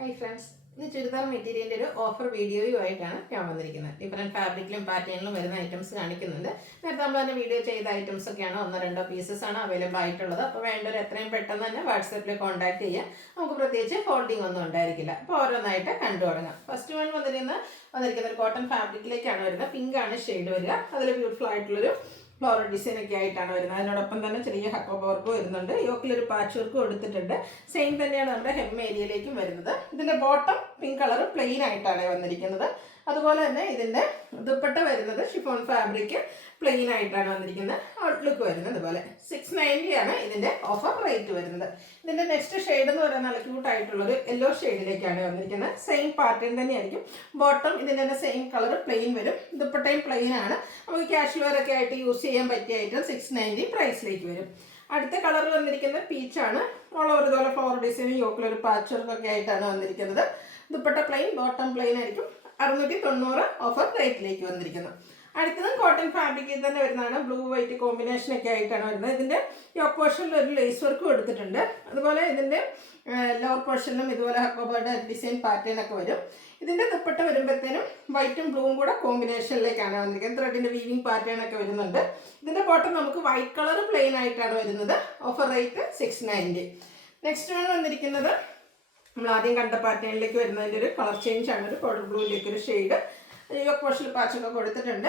Hi friends, ഇത് ചുരിദാർ മെറ്റീരിയലിൻ്റെ ഒരു ഓഫർ വീഡിയോയുമായിട്ടാണ് ഞാൻ വന്നിരിക്കുന്നത്. ഡിഫറെൻറ്റ് ഫാബ്രിക്കിലും പാറ്റേണിലും വരുന്ന ഐറ്റംസ് കാണിക്കുന്നുണ്ട്. നേരത്തെ നമ്മൾ തന്നെ വീഡിയോ ചെയ്ത ഐറ്റംസ് ഒക്കെയാണ്, 1-2 പീസസ് ആണ് അവൈലബിൾ ആയിട്ടുള്ളത്. അപ്പോൾ വേണ്ടവർ എത്രയും പെട്ടെന്ന് തന്നെ വാട്സാപ്പിൽ കോൺടാക്ട് ചെയ്യുക. നമുക്ക് പ്രത്യേകിച്ച് ഫോൾഡിംഗ് ഒന്നും ഉണ്ടായിരിക്കില്ല. അപ്പോൾ ഓരോന്നായിട്ട് കണ്ടു തുടങ്ങാം. ഫസ്റ്റ് വൺ വന്നിരിക്കുന്ന ഒരു കോട്ടൺ ഫാബ്രിക്കിലേക്കാണ് വരുന്നത്. പിങ്ക് ആണ് ഷെയ്ഡ് വരിക. അതിൽ ബ്യൂട്ടിഫുൾ ആയിട്ടുള്ളൊരു ഫ്ലോറൽ ഡിസൈൻ ഒക്കെ ആയിട്ടാണ് വരുന്നത്. അതിനോടൊപ്പം തന്നെ ചെറിയ ഹക്കോബ വർക്ക് വരുന്നുണ്ട്. യോക്കിലൊരു പാച്ച് വർക്ക് കൊടുത്തിട്ടുണ്ട്. സെയിം തന്നെയാണ് നമ്മുടെ ഹെം ഏരിയയിലേക്കും വരുന്നത്. ഇതിൻ്റെ ബോട്ടം പിങ്ക് കളർ പ്ലെയിൻ ആയിട്ടാണ് വന്നിരിക്കുന്നത്. അതുപോലെ തന്നെ ഇതിൻ്റെ ദുപ്പട്ട വരുന്നത് ഷിഫോൺ ഫാബ്രിക് പ്ലെയിൻ ആയിട്ടാണ് വന്നിരിക്കുന്നത്. ഔട്ട്ലുക്ക് വരുന്നത് ഇതുപോലെ 690 ആണ് ഇതിൻ്റെ ഓഫർ റേറ്റ് വരുന്നത്. ഇതിൻ്റെ നെക്സ്റ്റ് ഷെയ്ഡ് എന്ന് പറയുന്നത് നല്ല ക്യൂട്ടായിട്ടുള്ളൊരു യെല്ലോ ഷെയ്ഡിലേക്കാണ് വന്നിരിക്കുന്നത്. സെയിം പാറ്റേൺ തന്നെയായിരിക്കും. ബോട്ടം ഇതിൻ്റെ തന്നെ സെയിം കളർ പ്ലെയിൻ വരും. ദുപ്പട്ടയും പ്ലെയിൻ ആണ്. നമുക്ക് ക്യാഷ് വെയർ ഒക്കെ ആയിട്ട് യൂസ് ചെയ്യാൻ പറ്റിയ ഐറ്റം 690 പ്രൈസിലേക്ക് വരും. അടുത്ത കളർ വന്നിരിക്കുന്നത് പീച്ചാണ്. ഓൾ ഓവർ ഇതുപോലെ ഫ്ലോർ ഡിസൈനും യോക്കിലൊരു പാച്ച് വർക്കൊക്കെ ആയിട്ടാണ് വന്നിരിക്കുന്നത്. ദുപ്പട്ട പ്ലെയിൻ, ബോട്ടം പ്ലെയിൻ ആയിരിക്കും. 690 ഓഫർ റേറ്റിലേക്ക് വന്നിരിക്കുന്നത്. അടുത്തത് കോട്ടൺ ഫാബ്രിക്കിൽ തന്നെ വരുന്നതാണ്. ബ്ലൂ വൈറ്റ് കോമ്പിനേഷൻ ഒക്കെ ആയിട്ടാണ് വരുന്നത്. ഇതിൻ്റെ യോക്ക് പോർഷനിൽ ഒരു ലേസ് വർക്ക് കൊടുത്തിട്ടുണ്ട്. അതുപോലെ ഇതിൻ്റെ ലോവർ പോർഷനിലും ഇതുപോലെ ഹക്കോബയുടെ ഡിസൈൻ പാറ്റേൺ ഒക്കെ വരും. ഇതിൻ്റെ ദുപ്പട്ട വരുമ്പോഴത്തേനും വൈറ്റും ബ്ലൂവും കൂടെ കോമ്പിനേഷനിലേക്കാണ് വന്നിരിക്കുന്നത്. ത്രെഡിൻ്റെ വീവിങ് പാറ്റേൺ ഒക്കെ വരുന്നുണ്ട്. ഇതിൻ്റെ ബോട്ടം നമുക്ക് വൈറ്റ് കളർ പ്ലെയിൻ ആയിട്ടാണ് വരുന്നത്. Offer rate 690. നെക്സ്റ്റ് ആണ് വന്നിരിക്കുന്നത് നമ്മൾ ആദ്യം കണ്ട പാറ്റേണിലേക്ക് വരുന്നതിൻ്റെ ഒരു കളർ ചേഞ്ച് ആണ്. ഒരു പൗഡർ ബ്ലൂവിലേക്ക് ഒരു ഷെയ്ഡ് യോക്ക് പോർഷനിൽ പാച്ചൊക്കെ കൊടുത്തിട്ടുണ്ട്.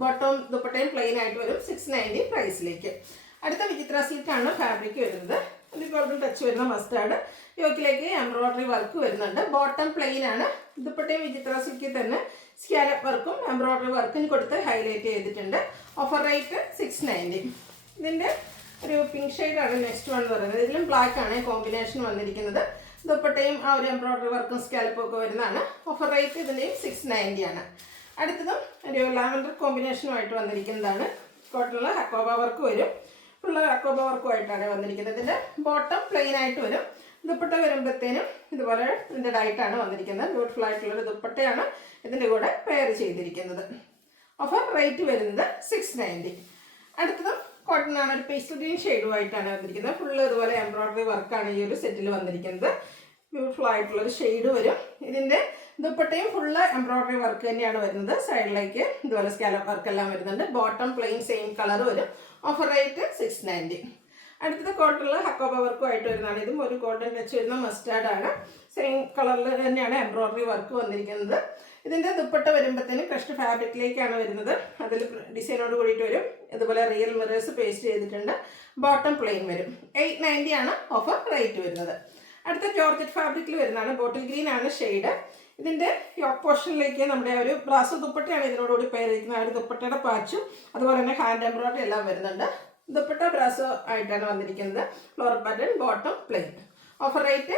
ബോട്ടം ദുപ്പട്ടയും പ്ലെയിൻ ആയിട്ട് വരും. 690 പ്രൈസിലേക്ക്. അടുത്ത വിചിത്ര സിൽക്കാണ് ഫാബ്രിക് വരുന്നത്. ഒരു ഗോൾഡൻ ടച്ച് വരുന്ന മസ്റ്റാർഡ്. യോക്കിലേക്ക് എംബ്രോയിഡറി വർക്ക് വരുന്നുണ്ട്. ബോട്ടം പ്ലെയിൻ ആണ്. ദുപ്പട്ടയും വിചിത്ര സിൽക്കിൽ തന്നെ സ്കാലപ്പ് വർക്കും എംബ്രോയിഡറി വർക്കും കൊടുത്ത് ഹൈലൈറ്റ് ചെയ്തിട്ടുണ്ട്. Offer rate 690. ഇതിൻ്റെ ഒരു പിങ്ക് ഷെയ്ഡാണ് നെക്സ്റ്റ് വൺ എന്ന് പറയുന്നത്. ഇതിലും ബ്ലാക്ക് ആണ് കോമ്പിനേഷൻ വന്നിരിക്കുന്നത്. ദുപ്പട്ടയും ആ ഒരു എംബ്രോയിഡറി വർക്കും സ്കാലപ്പും ഒക്കെ വരുന്നതാണ്. ഓഫർ റേറ്റ് ഇതിൻ്റെയും 690 ആണ്. അടുത്തതും ഒരു ലാവൻഡർ കോമ്പിനേഷനുമായിട്ട് വന്നിരിക്കുന്നതാണ്. കോട്ടണിൽ ഹക്കോബ വർക്ക് വരും. ഫുള്ള് ഹക്കോബ വർക്കുമായിട്ടാണ് വന്നിരിക്കുന്നത്. ഇതിൻ്റെ ബോട്ടം പ്ലെയിൻ ആയിട്ട് വരും. ദുപ്പട്ട വരുമ്പോഴത്തേനും ഇതുപോലെ പ്രിൻ്റഡ് ആയിട്ടാണ് വന്നിരിക്കുന്നത്. ബ്യൂട്ടിഫുൾ ആയിട്ടുള്ളൊരു ദുപ്പട്ടയാണ് ഇതിൻ്റെ കൂടെ പെയർ ചെയ്തിരിക്കുന്നത്. ഓഫർ റേറ്റ് വരുന്നത് 690. അടുത്തതും കോട്ടൺ ആണ്. ഒരു പേസ്റ്റൽ ഗ്രീൻ ഷെയ്ഡുമായിട്ടാണ് വന്നിരിക്കുന്നത്. ഫുള്ള് ഇതുപോലെ എംബ്രോയിഡറി വർക്കാണ് ഈ ഒരു സെറ്റിൽ വന്നിരിക്കുന്നത്. ബ്യൂട്ടിഫുൾ ആയിട്ടുള്ളൊരു ഷെയ്ഡ് വരും. ഇതിൻ്റെ ദുപ്പട്ടയും ഫുള്ള് എംബ്രോയിഡറി വർക്ക് തന്നെയാണ് വരുന്നത്. സൈഡിലേക്ക് ഇതുപോലെ സ്കാലപ്പ് വർക്കെല്ലാം വരുന്നുണ്ട്. ബോട്ടം പ്ലെയിൻ സെയിം കളർ വരും. Offer rate 690. അടുത്തത് കോട്ടണിൽ ഹക്കോബ വർക്കുമായിട്ട് വരുന്നതാണ്. ഇതും ഒരു ഗോൾഡൻ ടച്ച് വരുന്ന മസ്റ്റാർഡാണ്. സെയിം കളറിൽ തന്നെയാണ് എംബ്രോയിഡറി വർക്ക് വന്നിരിക്കുന്നത്. ഇതിൻ്റെ ദുപ്പട്ട വരുമ്പോഴത്തേനും ക്രഷ്ഡ് ഫാബ്രിക്കിലേക്കാണ് വരുന്നത്. അതിൽ ഡിസൈനോട് കൂടിയിട്ട് വരും. ഇതുപോലെ റിയൽ മിറേഴ്സ് പേസ്റ്റ് ചെയ്തിട്ടുണ്ട്. ബോട്ടം പ്ലെയിൻ വരും. 890 ആണ് ഓഫർ റേറ്റ് വരുന്നത്. അടുത്ത ജോർജറ്റ് ഫാബ്രിക്കിൽ വരുന്നതാണ്. ബോട്ടിൽ ഗ്രീൻ ആണ് ഷെയ്ഡ്. ഇതിൻ്റെ യോക്ക് പോർഷനിലേക്ക് നമ്മുടെ ഒരു ബ്രാസോ ദുപ്പട്ടയാണ് ഇതിനോടുകൂടി പേരിയിരിക്കുന്നത്. ആ ഒരു ദുപ്പട്ടയുടെ പാച്ചും അതുപോലെ തന്നെ ഹാൻഡ് എംബ്രോയിഡറി എല്ലാം വരുന്നുണ്ട്. ദുപ്പട്ട ബ്രാസോ ആയിട്ടാണ് വന്നിരിക്കുന്നത്. Floral pattern, bottom plain. Offer rate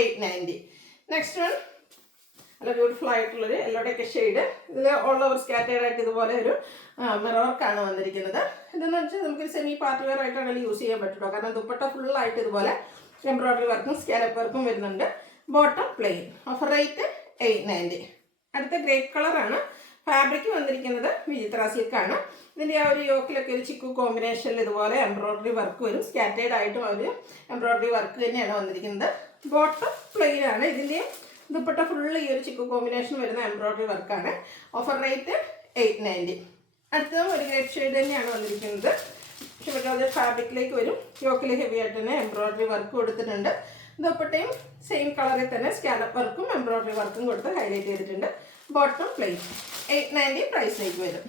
890. Next one നല്ല ബ്യൂട്ടിഫുൾ ആയിട്ടുള്ളൊരു യെല്ലോടെയൊക്കെ ഷെയ്ഡ്. ഇതിൽ ഓൾ ഓവർ സ്കാറ്റേഡ് ആയിട്ട് ഇതുപോലെ ഒരു മിറർ വർക്കാണ് വന്നിരിക്കുന്നത്. ഇതെന്ന് വെച്ചാൽ നമുക്ക് സെമി പാർട്ടി വെയർ ആയിട്ടാണെങ്കിൽ യൂസ് ചെയ്യാൻ പറ്റുള്ളൂ. കാരണം ദുപ്പട്ട ഫുള്ളായിട്ട് ഇതുപോലെ എംബ്രോയിഡറി വർക്കും സ്കാലപ്പ് വർക്കും വരുന്നുണ്ട്. Bottom plain. Offer rate 890. അടുത്ത ഗ്രേപ്പ് കളറാണ്. ഫാബ്രിക് വന്നിരിക്കുന്നത് വിചിത്ര സിൽക്കാണ്. ഇതിൻ്റെ ആ ഒരു യോക്കിലൊക്കെ ഒരു ചിക്കു കോമ്പിനേഷനിൽ ഇതുപോലെ എംബ്രോയിഡറി വർക്ക് വരും. സ്കാറ്റേഡ് ആയിട്ടും ഒരു എംബ്രോയിഡറി വർക്ക് തന്നെയാണ് വന്നിരിക്കുന്നത്. ബോട്ടം പ്ലെയിൻ ആണ്. ഇതിൻ്റെ ദുപ്പട്ട ഫുള്ള് ഈ ഒരു ചിക്കു കോമ്പിനേഷൻ വരുന്ന എംബ്രോയിഡറി വർക്കാണ്. Offer rate 890. അടുത്തതും ഒരു ഗ്രേപ്പ് ഷെയ്ഡ് തന്നെയാണ് വന്നിരിക്കുന്നത്. പക്ഷേ ഫാബ്രിക്കിലേക്ക് വരും. യോക്കിൽ ഹെവി ആയിട്ട് തന്നെ എംബ്രോയിഡറി വർക്ക് കൊടുത്തിട്ടുണ്ട്. ദുപ്പട്ടയും സെയിം കളറിൽ തന്നെ സ്കാലപ്പ് വർക്കും എംബ്രോയിഡറി വർക്കും കൊടുത്ത് ഹൈലൈറ്റ് ചെയ്തിട്ടുണ്ട്. Bottom plain. 890 പ്രൈസിലേക്ക് വരും.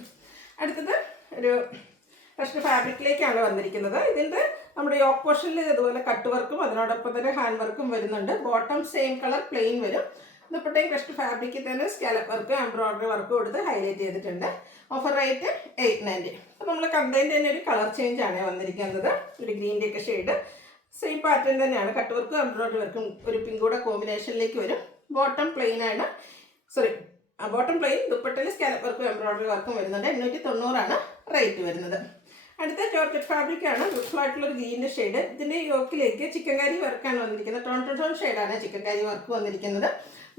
അടുത്തത് ഒരു ക്രഷ്ഡ് ഫാബ്രിക്കിലേക്കാണ് വന്നിരിക്കുന്നത്. ഇതിൻ്റെ നമ്മുടെ യോക്ക് പോർഷനിൽ ഇതുപോലെ കട്ട് വർക്കും അതിനോടൊപ്പം തന്നെ ഹാൻഡ് വർക്കും വരുന്നുണ്ട്. ബോട്ടം സെയിം കളർ പ്ലെയിൻ വരും. ദുപ്പട്ടയും ക്രഷ്ഡ് ഫാബ്രിക്കിൽ തന്നെ സ്കാലപ്പ് വർക്ക് എംബ്രോയിഡറി വർക്ക് കൊടുത്ത് ഹൈലൈറ്റ് ചെയ്തിട്ടുണ്ട്. Offer rate 890. അപ്പോൾ നമ്മൾ കണ്ടതിൻ്റെ തന്നെ ഒരു കളർ ചേഞ്ച് ആണ് വന്നിരിക്കുന്നത്. ഒരു ഗ്രീൻ്റെയൊക്കെ ഷെയ്ഡ്. സെയിം പാറ്റേൺ തന്നെയാണ്. കട്ട് വർക്കും എംബ്രോയിഡറി വർക്കും ഒരു പിങ്ക് കൂടെ കോമ്പിനേഷനിലേക്ക് വരും. ബോട്ടം പ്ലെയിൻ ആണ്. Bottom plain. ദുപ്പട്ടയിൽ സ്കാലപ്പ് വർക്കും എംബ്രോയിഡറി വർക്കും വരുന്നുണ്ട്. 890 ആണ് റേറ്റ് വരുന്നത്. അടുത്ത ജോർജറ്റ് ഫാബ്രിക് ആണ്. ബ്യൂട്ടിഫുൾ ആയിട്ടുള്ളൊരു ഗ്രീൻ്റെ ഷെയ്ഡ്. ഇതിൻ്റെ യോക്കിലേക്ക് ചിക്കൻകാരി വർക്കാണ് വന്നിരിക്കുന്നത്. ടോൺ ഷെയ്ഡാണ് ചിക്കൻകാരി വർക്ക് വന്നിരിക്കുന്നത്.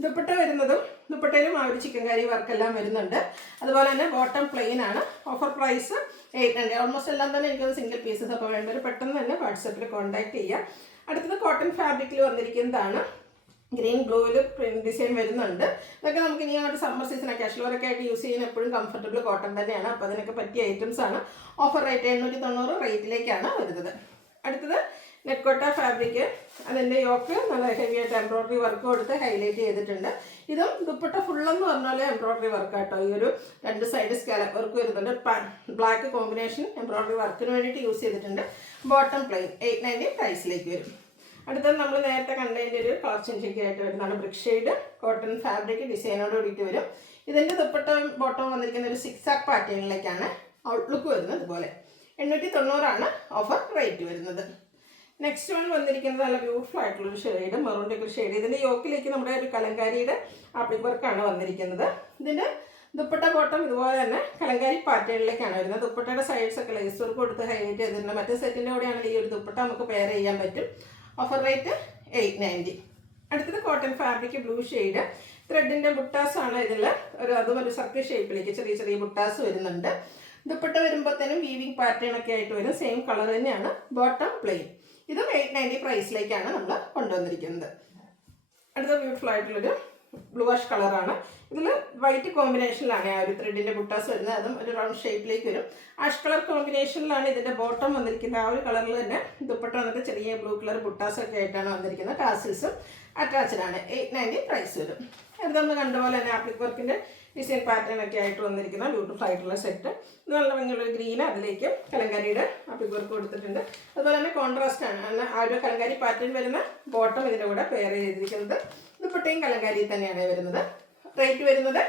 ദുപ്പട്ട വരുന്നതും ദുപ്പട്ടയിലും ആ ഒരു ചിക്കൻകാരി വർക്കെല്ലാം വരുന്നുണ്ട്. അതുപോലെ തന്നെ ബോട്ടം പ്ലെയിൻ ആണ്. Offer price 890. ഓൾമോസ്റ്റ് എല്ലാം തന്നെ എനിക്കത് സിംഗിൾ പീസസ്. അപ്പോൾ വേണ്ടവർ പെട്ടെന്ന് തന്നെ വാട്സാപ്പിൽ കോൺടാക്ട് ചെയ്യുക. അടുത്തത് കോട്ടൺ ഫാബ്രിക്കിൽ വന്നിരിക്കുന്നതാണ്. ഗ്രീൻ ബ്ലൂവിൽ പ്രിന്റ് ഡിസൈൻ വരുന്നുണ്ട്. ഇതൊക്കെ നമുക്ക് ഇനി ഒരു സമ്മർ സീസൺ കാഷ്വലൊക്കെ ആയിട്ട് യൂസ് ചെയ്യുന്ന എപ്പോഴും കംഫർട്ടബിൾ കോട്ടൺ തന്നെയാണ്. അപ്പോൾ അതിനൊക്കെ പറ്റിയ ഐറ്റംസ് ആണ്. ഓഫർ റേറ്റ് 890 റേറ്റിലേക്കാണ് വരുന്നത്. അടുത്തത് നെക്കോട്ട ഫാബ്രിക്. അതിൻ്റെ യോക്ക് നല്ല ഹെവി ആയിട്ട് എംബ്രോയ്ഡറി വർക്ക് കൊടുത്ത് ഹൈലൈറ്റ് ചെയ്തിട്ടുണ്ട്. ഇതും ദുപ്പട്ട ഫുള്ളെന്ന് പറഞ്ഞാൽ എംബ്രോയ്ഡറി വർക്കാട്ടോ. ഈ ഒരു 2 സൈഡ് സ്കാലപ്പ് വർക്ക് വരുന്നുണ്ട്. ബ്ലാക്ക് കോമ്പിനേഷൻ എംബ്രോയ്ഡറി വർക്കിന് വേണ്ടിയിട്ട് യൂസ് ചെയ്തിട്ടുണ്ട്. ബോട്ടം പ്ലെയിൻ 890 പ്രൈസിലേക്ക് വരും. അടുത്തത് നമ്മൾ നേരത്തെ കണ്ടതിൻ്റെ ഒരു കളർ ചേഞ്ചൊക്കെ ആയിട്ട് വരുന്നതാണ്. ബ്രിക്ക് ഷെയ്ഡ് കോട്ടൺ ഫാബ്രിക് ഡിസൈനോട് കൂടിയിട്ട് വരും. ഇതിൻ്റെ ദുപ്പട്ട ബോട്ടം വന്നിരിക്കുന്ന ഒരു 6 ആക്ക് പാറ്റേണിലേക്കാണ് ഔട്ട്ലുക്ക് വരുന്നത്. ഇതുപോലെ 890 ഓഫർ റേറ്റ് വരുന്നത്. നെക്സ്റ്റ് വൺ വന്നിരിക്കുന്നത് നല്ല ബ്യൂട്ടിഫുൾ ആയിട്ടുള്ളൊരു ഷെയ്ഡ്, മെറൂണിൻ്റെ ഒരു ഷെയ്ഡ്. ഇതിൻ്റെ യോക്കിലേക്ക് നമ്മുടെ ഒരു കലങ്കാരിയുടെ ആപ്ലിക് വർക്കാണ് വന്നിരിക്കുന്നത്. ഇതിൻ്റെ ദുപ്പട്ട ബോട്ടം ഇതുപോലെ തന്നെ കലങ്കാരി പാറ്റേണിലേക്കാണ് വരുന്നത്. ദുപ്പട്ടയുടെ സൈഡ്സൊക്കെ ലേസ് വർക്ക് കൊടുത്ത് ഹൈലൈറ്റ് ചെയ്തിട്ടുണ്ട്. മറ്റേ സെറ്റിൻ്റെ കൂടെയാണെങ്കിൽ ഈ ഒരു ദുപ്പട്ട നമുക്ക് പെയർ ചെയ്യാൻ പറ്റും. Offer rate 890. അടുത്തത് കോട്ടൺ ഫാബ്രിക് ബ്ലൂ ഷെയ്ഡ്. ത്രെഡിൻ്റെ ബുട്ടാസാണ് ഇതിൽ. അതും ഒരു സർക്കിൾ ഷേപ്പിലേക്ക് ചെറിയ ചെറിയ ബുട്ടാസ് വരുന്നുണ്ട്. ദുപ്പട്ട വരുമ്പോഴത്തേനും വീവിങ് പാറ്റേൺ ഒക്കെ ആയിട്ട് വരും. സെയിം കളർ തന്നെയാണ്. Bottom plain. ഇതും 890 പ്രൈസിലേക്കാണ് നമ്മൾ കൊണ്ടുവന്നിരിക്കുന്നത്. അടുത്ത ബ്യൂട്ടിഫുൾ ആയിട്ടുള്ളൊരു ബ്ലൂ വാഷ് കളറാണ്. ഇതിൽ വൈറ്റ് കോമ്പിനേഷനിലാണ് ആ ഒരു ത്രെഡിൻ്റെ ബുട്ടാസ് വരുന്നത്. അതും ഒരു റൗണ്ട് ഷേപ്പിലേക്ക് വരും. ആഷ് കളർ കോമ്പിനേഷനിലാണ് ഇതിൻ്റെ ബോട്ടം വന്നിരിക്കുന്നത്. ആ ഒരു കളറിൽ തന്നെ ദുപ്പട്ട വന്നിട്ട് ചെറിയ ബ്ലൂ കളർ ബുട്ടാസൊക്കെ ആയിട്ടാണ് വന്നിരിക്കുന്നത്. ടാസിൽസും അറ്റാച്ച്ഡ് ആണ്. 890 പ്രൈസ് വരും. അത് നമ്മൾ കണ്ടുപോലെ തന്നെ ആപ്ലിക് വർക്കിൻ്റെ ഡിസൈൻ പാറ്റേൺ ഒക്കെ ആയിട്ട് വന്നിരിക്കുന്ന ബ്യൂട്ടിഫുൾ ആയിട്ടുള്ള സെറ്റ്. നല്ല ഭംഗിയുള്ള ഗ്രീൻ, അതിലേക്ക് കലങ്കാരിയുടെ ആപ്ലിക് വർക്ക് കൊടുത്തിട്ടുണ്ട്. അതുപോലെ തന്നെ കോൺട്രാസ്റ്റ് ആണ് ആ ഒരു കലങ്കാരി പാറ്റേൺ വരുന്ന ബോട്ടം ഇതിൻ്റെ കൂടെ പെയർ ചെയ്തിരിക്കുന്നത്. ദുപ്പട്ടയും കലങ്കാരി തന്നെയാണ് വരുന്നത്. റേറ്റ് വരുന്നത്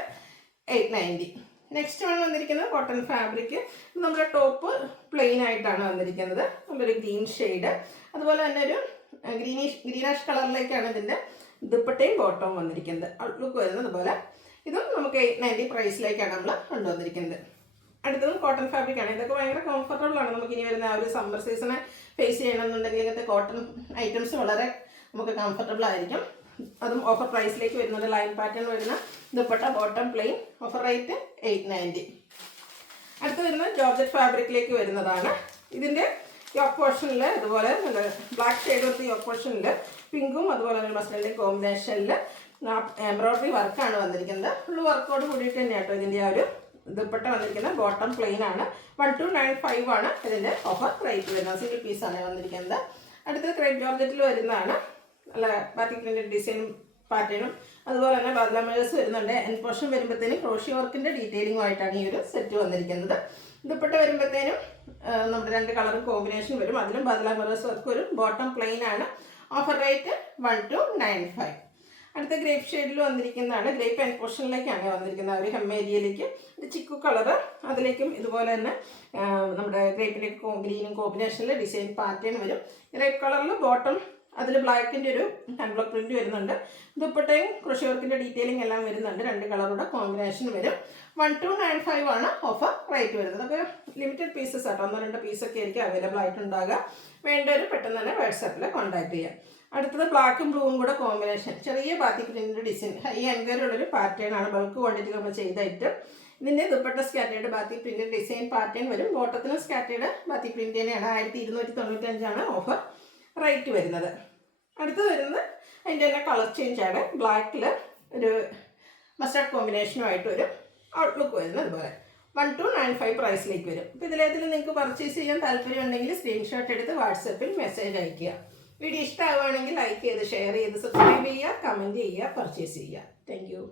890. നെക്സ്റ്റ് ആണ് വന്നിരിക്കുന്നത് കോട്ടൺ ഫാബ്രിക്. നമ്മുടെ ടോപ്പ് പ്ലെയിൻ ആയിട്ടാണ് വന്നിരിക്കുന്നത്. നല്ലൊരു ഗ്രീൻ ഷെയ്ഡ്, അതുപോലെ തന്നെ ഒരു ഗ്രീനാഷ് കളറിലേക്കാണ് ഇതിൻ്റെ ദുപ്പട്ടയും ബോട്ടവും വന്നിരിക്കുന്നത്. ഔട്ട്ലുക്ക് വരുന്നത് പോലെ. ഇതും നമുക്ക് 890 പ്രൈസിലേക്കാണ് നമ്മൾ കൊണ്ടുവന്നിരിക്കുന്നത്. അടുത്തതും കോട്ടൺ ഫാബ്രിക് ആണ്. ഇതൊക്കെ ഭയങ്കര കംഫർട്ടബിൾ ആണ്. നമുക്ക് ഇനി വരുന്ന ആ ഒരു സമ്മർ സീസണെ ഫേസ് ചെയ്യണമെന്നുണ്ടെങ്കിൽ ഇങ്ങനത്തെ കോട്ടൺ ഐറ്റംസ് വളരെ നമുക്ക് കംഫർട്ടബിൾ ആയിരിക്കും. അതും ഓഫർ പ്രൈസിലേക്ക് വരുന്നുണ്ട്. ലൈൻ പാറ്റേൺ വരുന്ന dupatta bottom plain. Offer rate 890. അടുത്ത് വരുന്ന ജോർജറ്റ് ഫാബ്രിക്കിലേക്ക് വരുന്നതാണ്. ഇതിൻ്റെ യോക്ക് പോർഷനിൽ ഇതുപോലെ ബ്ലാക്ക് ഷെയ്ഡ് കൊടുത്ത് യോക്ക് പോർഷനിൽ പിങ്കും അതുപോലെ തന്നെ മസ്റ്റർഡിൻ്റെ കോമ്പിനേഷനിൽ എംബ്രോയ്ഡറി വർക്കാണ് വന്നിരിക്കുന്നത്. ഫുള്ള് വർക്കോട് കൂടിയിട്ട് തന്നെ കേട്ടോ ഇതിൻ്റെ ആ ഒരു ദുപ്പട്ട വന്നിരിക്കുന്നത്. ബോട്ടം പ്ലെയിൻ ആണ്. 1295 ആണ് ഇതിൻ്റെ ഓഫർ റേറ്റ് വരുന്നത്. സിംഗിൾ പീസാണ് വന്നിരിക്കുന്നത്. അടുത്തത് ക്രേപ്പ് ജോർജറ്റിൽ വരുന്നതാണ്. നല്ല ബാത്തിക് പ്രിൻ്റ് ഡിസൈനും പാറ്റേണും അതുപോലെ തന്നെ ബദലാമേഴ്സ് വരുന്നുണ്ട്. എൻ പോർഷൻ വരുമ്പോഴത്തേനും ക്രോഷ്യ വർക്കിൻ്റെ ഡീറ്റെയിലിംഗുമായിട്ടാണ് ഈ ഒരു സെറ്റ് വന്നിരിക്കുന്നത്. ദുപ്പട്ട വരുമ്പോഴത്തേനും നമ്മുടെ 2 കളറും കോമ്പിനേഷൻ വരും. അതിലും ബദലാമേഴ്സ് വർക്ക് വരും. ബോട്ടം പ്ലെയിൻ ആണ്. Offer rate 1295. അടുത്ത ഗ്രേപ്പ് ഷെയ്ഡിൽ വന്നിരിക്കുന്നതാണ്. ഗ്രേപ്പ് എൻ പോർഷനിലേക്കാണ് വന്നിരിക്കുന്നത്. ഒരു ഹെം ഏരിയയിലേക്ക് ഒരു ചിക്കു കളറ്, അതിലേക്കും ഇതുപോലെ തന്നെ നമ്മുടെ ഗ്രേപ്പിൻ്റെ ഗ്രീനും കോമ്പിനേഷനിൽ ഡിസൈൻ പാറ്റേൺ വരും. ഗ്രേപ്പ് കളറിൽ ബോട്ടം, അതിൽ ബ്ലാക്കിൻ്റെ ഒരു ഹാൻഡ് ബ്ലോക്ക് പ്രിൻറ്റ് വരുന്നുണ്ട്. ദുപ്പട്ടയും ക്രോഷ്യ വർക്കിൻ്റെ ഡീറ്റെയിലിംഗ് എല്ലാം വരുന്നുണ്ട്. 2 കളറുടെ കോമ്പിനേഷൻ വരും. 1295 ആണ് ഓഫർ റേറ്റ് വരുന്നത്. അതൊക്കെ ലിമിറ്റഡ് പീസസ് ആട്ടോ. 1-2 പീസൊക്കെ ആയിരിക്കും അവൈലബിൾ ആയിട്ടുണ്ടാകുക. വേണ്ടവർ പെട്ടെന്ന് തന്നെ വാട്സാപ്പിൽ കോൺടാക്ട് ചെയ്യാം. അടുത്തത് ബ്ലാക്കും ബ്ലൂവും കൂടെ കോമ്പിനേഷൻ. ചെറിയ ബാത്തിക് പ്രിൻ്റ് ഡിസൈൻ, ഹൈ ആങ്കറുള്ളൊരു പാറ്റേൺ ആണ്. ബൾക്ക് ക്വാണ്ടിറ്റി നമ്മൾ ചെയ്തായിട്ട് ഇതിൻ്റെ dupatta scattered batik print design pattern വരും. ബോട്ടത്തിനും സ്കാറ്റേഡ് ബാത്തിക് പ്രിൻ്റ് തന്നെയാണ്. 1295 ആണ് ഓഫർ റേറ്റ് വരുന്നത്. അടുത്ത് വരുന്നത് അതിൻ്റെ തന്നെ കളർ ചേഞ്ചാണ്. ബ്ലാക്കിൽ ഒരു മസ്റ്റാർഡ് കോമ്പിനേഷനുമായിട്ട് ഒരു ഔട്ട്ലുക്ക് വരുന്നത്. അതുപോലെ 1295 പ്രൈസിലേക്ക് വരും. അപ്പോൾ ഇതിലേതിൽ നിങ്ങൾക്ക് പർച്ചേസ് ചെയ്യാൻ താല്പര്യമുണ്ടെങ്കിൽ സ്ക്രീൻഷോട്ട് എടുത്ത് വാട്സപ്പിൽ മെസ്സേജ് അയയ്ക്കുക. വീഡിയോ ഇഷ്ടമാവുകയാണെങ്കിൽ ലൈക്ക് ചെയ്ത് ഷെയർ ചെയ്ത് സബ്സ്ക്രൈബ് ചെയ്യുക, കമൻറ്റ് ചെയ്യുക, പർച്ചേസ് ചെയ്യുക. Thank you.